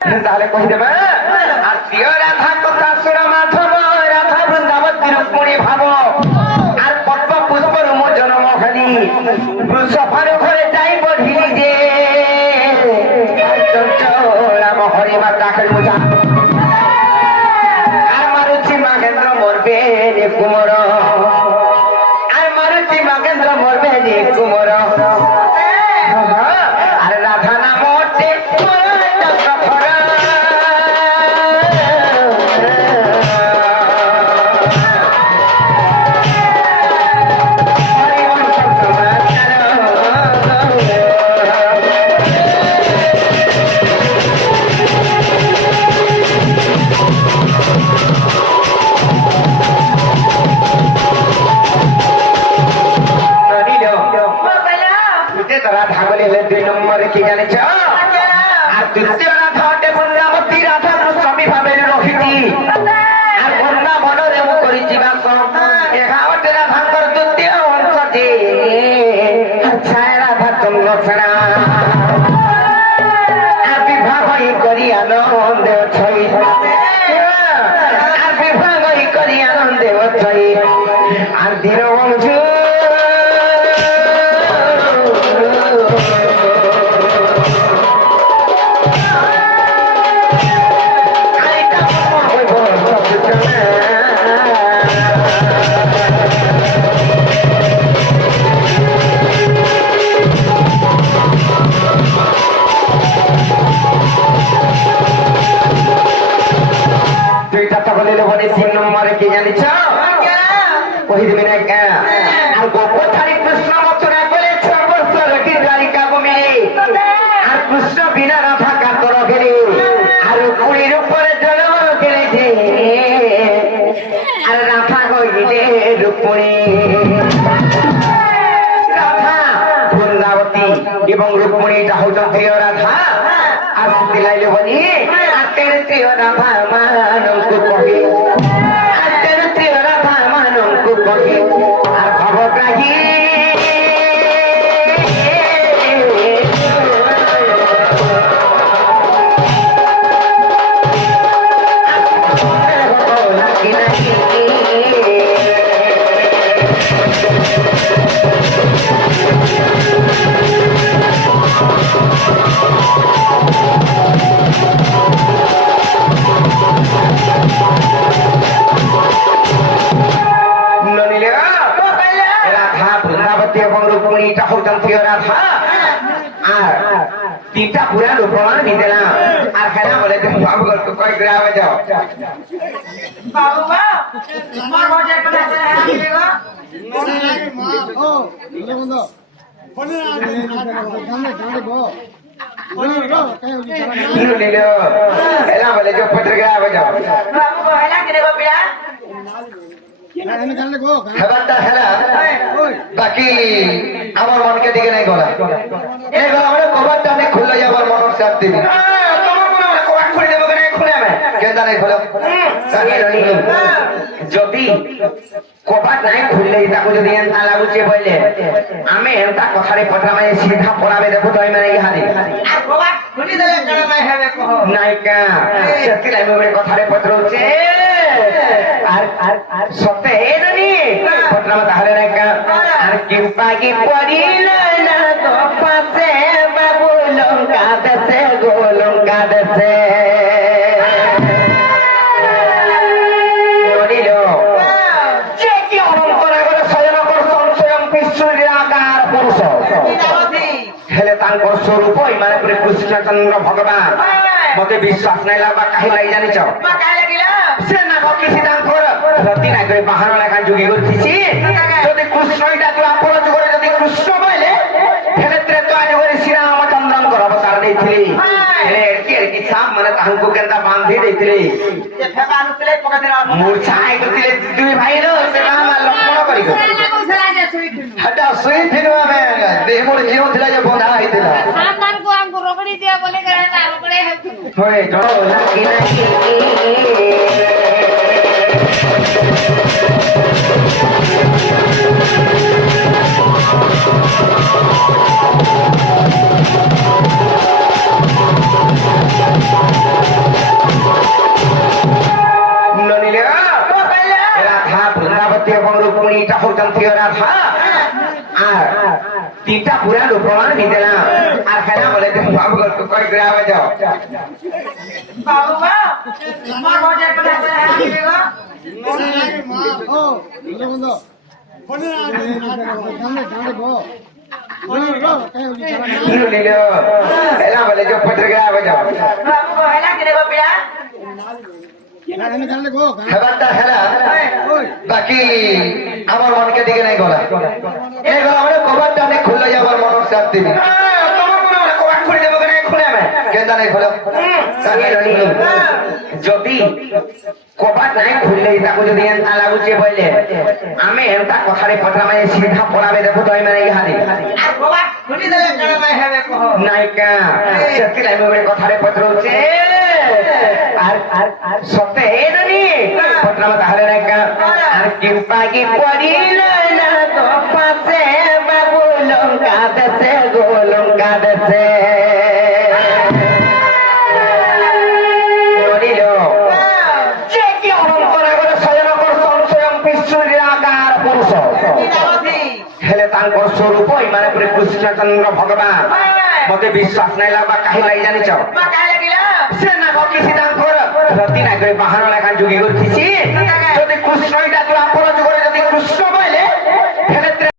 তাহলে কই দেবে আর প্রিয় রাধা কথা শুনো মাধব রাধা বৃন্দাবতী রুক্মিণী ভাব আর পদ্ম পুষ্প রুম জন্ম খালি বৃষভার ঘরে যাই বধিলি যে চঞ্চলা হরে মাতা খেলুজা আর মারুছি মাগেন্দ্র মরবে রে কুমর আর মারুছি মাগেন্দ্র মরবে রে কুমর আর রাধা নাম রাধা বলে 2 নম্বরে কি জানিছ আর দ্বিতীয় রাধা অটে বৃন্দাবতী রাধা স্বামী ভাবে রহিতি আর বৃন্দাবନରେ মু করিছি বাস এহা অটে রাধাঙ্কর দ্বিতীয় অংশ যে ছায় রাধা চন্দ্রসেনা আর বিবাহ করি আনন্দ ছই আর বিবাহ করি আনন্দ ছই আর ধীর বংশ কৃষ্ণ বিনা রাধা কাতর গেলে আর কুড়ির উপরে জন্ম গেলে আর রাধা গইলে রূপমণি রাধা বৃন্দাবতী এবং রূপমণিটা হচ্ছেন রাধা আর দিলাইলে বলি আর তেরে রাধা মানঙ্কু কহে আর তেরে রাধা মানঙ্কু কহে আর ভবগ্রাহী तीनटा पूरा रूपमान भी देना और कहना बोले तुम बाबू को कोई गिराव जाओ बाबू बा मां हो जाए पता है आएगा ओ ले बंदो बोले गाने गाने गो बोले रो कहीं ले लो एला बोले जो पत्र गिराव जाओ बाबू को एला किने गो पिया হেবারটা হেরা বাকি আমার মনকে দিকে নাই গলা এই গলা মানে কবারটা আমি খুলে যাবার মনের সাথ দিবি কবাট খুলে দেবো কেন খুলে আমি কেনটা নাই খুলে যদি কবাট নাই খুললে তাকে যদি এনতা লাগুছে বলে আমি এনতা কথারে পটরামে সিধা পড়াবে দেবো তো আমি মানে ইহারে আর কবাট খুলে দেলে কারণে হবে কহ নাইকা সত্যি লাইবে কথারে পত্রছে আর সত্যি এনি পটরামে তাহলে নাইকা আর কিম্পা কি পড়িলা না তো পাশে বাবু লঙ্কা দেশে গো লঙ্কা দেশে स्वरूप इमान कृष्णचंद्र भगवान मत विश्वास नहीं लगा कहीं लगी जानी चाहो से ना किसी रति ना करे बाहर लेखा जुगी करथिसी যদি কৃষ্ণই ডাকলো আপন যুগরে যদি কৃষ্ণ বলে হেলেত্রে তো আজ করে শ্রী রামচন্দ্রଙ୍କ অবতার ଦେଇଥିଲି হেলে এরকি সাপ মানে তাহাଙ୍କୁ কেনতা বাঁধি ଦେଇଥିଲି যে ফেবা নুতলে পকাতে মূর্ছা আই করଥିଲେ দুই ভাইର ସେ রাম লক্ষ্মণ କରି হটা সুই থিলো ଆମେ ଦେହ ମୋର ଜିও ଥିଲା ଯେ ବନ୍ଧା ହେଇଥିଲା ସାମାନ को हमको रोकड़ी दिया बोले करे ना रोकड़े होए जो लागी लागी কই গ্রামে যাও বাবু বা আমার ঘরে কথা আছে গো এলা বলে যে পত্র গ্রামে যাও বাবু গো হেলা কি দেবো পিয়া হেবারটা হেলা বাকি আমার মনকে দিকে নাই গলা এই গলা মানে কবারটা অনেক খুললে যাবার মনের শান্তি দিবি তোমার মনে হয় কবাট খুলে দেবো কেন খুলে আমি কেন নাই খুলে যদি কবাট নাই খুললে তাকে যদি এনতা লাগুছে বলে আমি এনতা কথারে পত্র মানে সিধা পড়াবে দেখো তো আমি মানে ইহারি আর বাবা খুলি দিলে কেন ভাই হবে কহ নাইকা সত্যি আমি ওই কথারে পত্র হচ্ছে আর সত্যি এনি পত্র মত তাহলে নাইকা আর কিংপা কি পড়িল না তো পাশে বাবু লঙ্কা দেশে গো লঙ্কা দেশে নড়িল যে কি অনন্তর করে স্বয়ংকর সংশয়ং বিশ্বনিরাকার পুরুষ হেলে তাঙ্কর স্বরূপ মানে পুরী কৃষ্ণচন্দ্র ভগবান মতে বিশ্বাস নাই লাগবা কাহি লাগি জানিছ মা কাই লাগিলা সে না ভক্তি তাঙ্কর রতি না করে বাহানো লেখা যুগি করতেছি যদি কৃষ্ণইটা তুই আপন যুগরে যদি কৃষ্ণ বলে